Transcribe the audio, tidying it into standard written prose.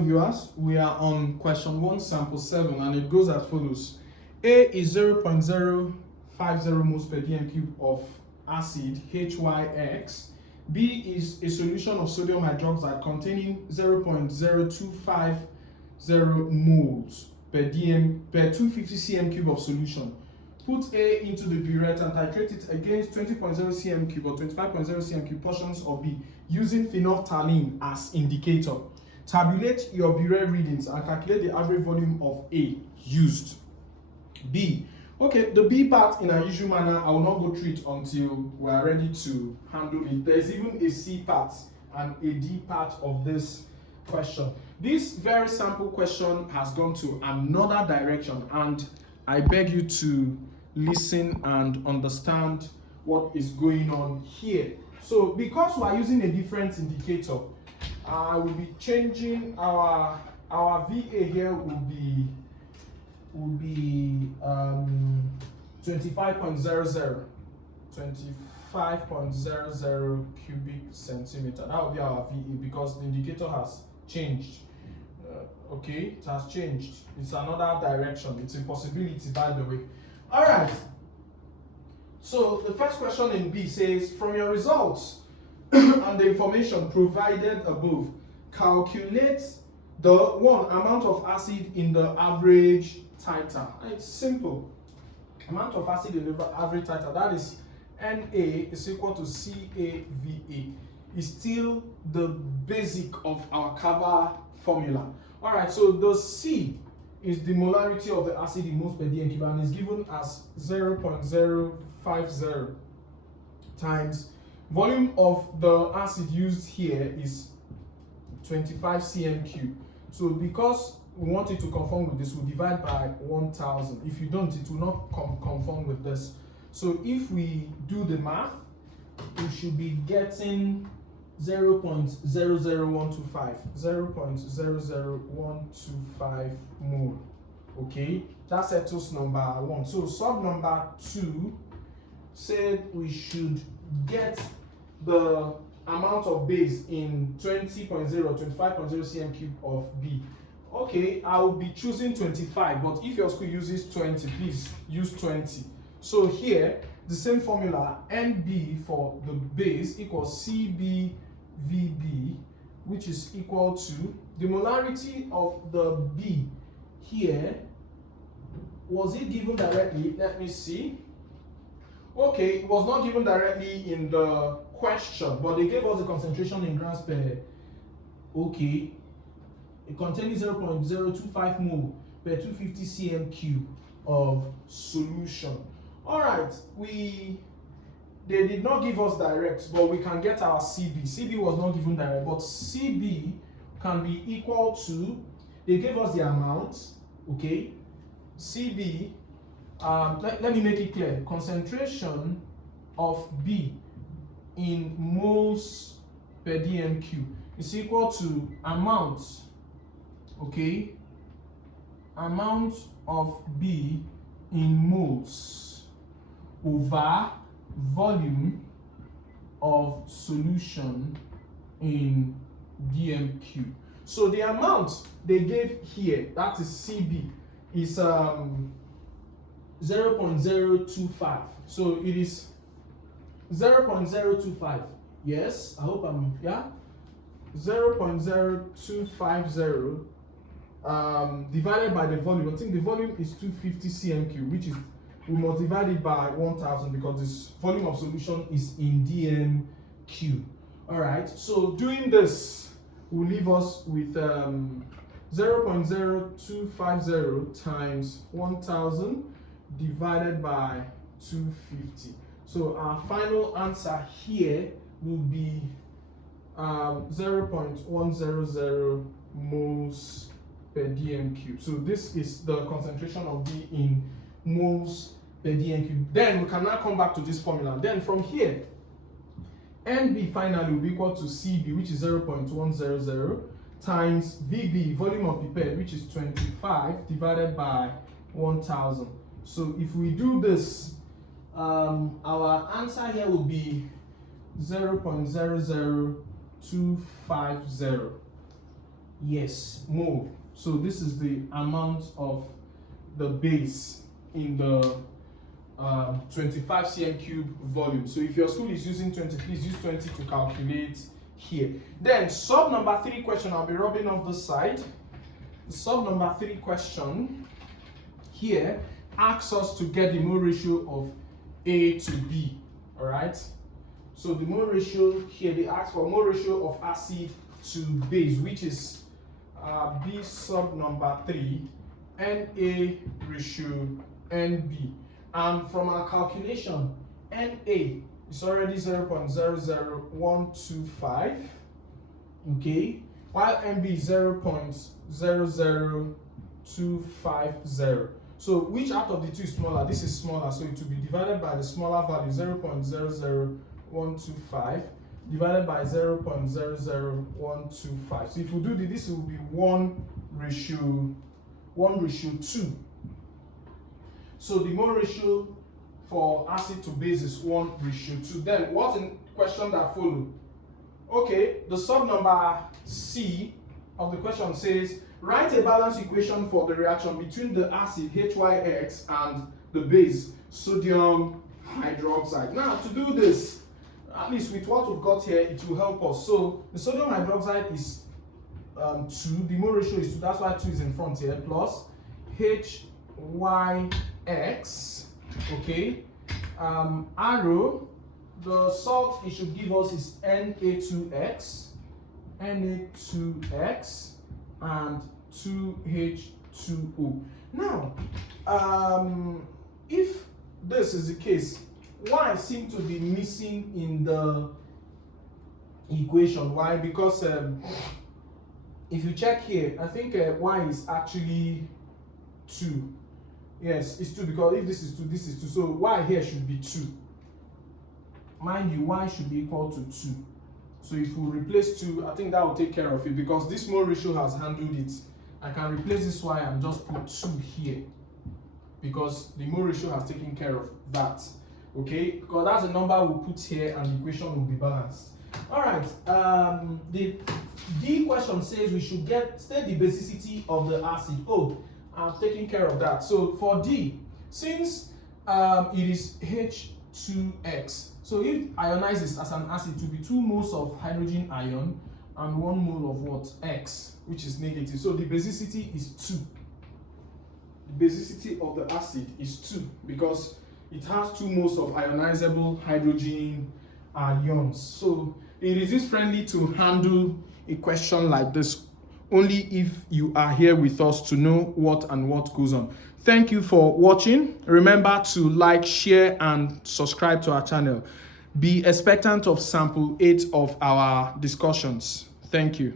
Viewers, we are on question 1 sample 7 and it goes as follows. A is 0.050 moles per dm cube of acid HYX. B is a solution of sodium hydroxide containing 0.0250 moles per 250 cm cube of solution. Put A into the burette and titrate it against 20.0 cm cube or 25.0 cm cube portions of B using phenolphthalein as indicator. Tabulate your burette readings and calculate the average volume of A used. B. Okay, the B part in our usual manner, I will not go through it until we are ready to handle it. There's even a C part and a D part of this question. This very sample question has gone to another direction, and I beg you to listen and understand what is going on here. So, because we are using a different indicator, I will be changing our VA here will be 25.00 cubic centimeter. That will be our VA because the indicator has changed. Okay, it has changed. It's another direction. It's a possibility, by the way. All right. So the first question in B says, from your results and the information provided above, calculate the amount of acid in the average titer. It's simple. Amount of acid in the average titer, that is Na is equal to CaVA. Is still the basic of our cover formula. All right, so the C is the molarity of the acid in moles per dm cube and is given as 0.050 times volume of the acid used here is 25 cm cube. So because we want it to conform with this, we'll divide by 1000. If you don't, it will not conform with this. So if we do the math, we should be getting 0.00125 mole. Okay, that settles number 1. So sub number 2 said we should get the amount of base in 25.0 cm cube of B. Okay, I will be choosing 25, but if your school uses 20, please use 20. So here, the same formula, NB for the base equals CBVB, which is equal to the molarity of the B here. Was it given directly? Let me see. Okay, it was not given directly in the question, but they gave us the concentration in grams per. Okay, it contains 0.025 mole per 250 cm cube of solution. All right, they did not give us direct, but we can get our CB. CB was not given direct, but CB can be equal to, they gave us the amount, okay? CB, let me make it clear. Concentration of B in moles per dm cube is equal to amount, okay? Amount of B in moles over volume of solution in dm cube. So the amount they gave here, that is CB, is 0.025. So it is 0.025. Yes, I hope I'm, yeah? 0.0250 divided by the volume. I think the volume is 250 cm cube, which is, we must divide it by 1000 because this volume of solution is in dm cube. All right, so doing this will leave us with 0.0250 times 1000 divided by 250. So our final answer here will be 0.100 moles per dm cube. So this is the concentration of B in moles per dm cube. Then we can now come back to this formula. Then from here, NB finally will be equal to CB, which is 0.100 times VB, volume of prepared, which is 25 divided by 1000. So if we do this, our answer here will be 0.00250. Yes, mole. So this is the amount of the base in the 25 cm cube volume. So if your school is using 20, please use 20 to calculate here. Then sub number 3 question, I'll be rubbing off this side. The sub number 3 question here asks us to get the mole ratio of A to B. All right. So the mole ratio here, they ask for mole ratio of acid to base, which is B sub number 3, Na ratio NB. And from our calculation, Na is already 0.00125, okay, while NB is 0.00250. So which out of the two is smaller? This is smaller, so it will be divided by the smaller value, 0.00125, divided by 0.00125. So if we do this will be 1:2. So the mole ratio for acid to base is 1:2. Then what's the question that follows? Okay, the sub number C of the question says, write a balanced equation for the reaction between the acid HYX and the base sodium hydroxide. Now to do this, at least with what we've got here, it will help us. So the sodium hydroxide is 2, the mole ratio is 2, that's why 2 is in front here, plus HYX, okay, arrow, the salt it should give us is Na2X, and 2H2O. Now, if this is the case, Y seems to be missing in the equation. Why? Because if you check here, I think Y is actually 2. Yes, it's 2 because if this is 2, this is 2. So Y here should be 2. Mind you, Y should be equal to 2. So if we replace 2, I think that will take care of it because this mole ratio has handled it. I can replace this Y and just put 2 here because the mole ratio has taken care of that. Okay, because that's the number we'll put here and the equation will be balanced. All right, the D question says we should state the basicity of the acid. Oh, I've taken care of that. So for D, since it is H2X, so if ionize this as an acid, it will be 2 moles of hydrogen ion and 1 mole of what? X, which is negative. So the basicity is 2. The basicity of the acid is 2 because it has 2 moles of ionizable hydrogen ions. So it is friendly to handle a question like this only if you are here with us to know what goes on. Thank you for watching. Remember to like, share, and subscribe to our channel. Be expectant of sample 8 of our discussions. Thank you.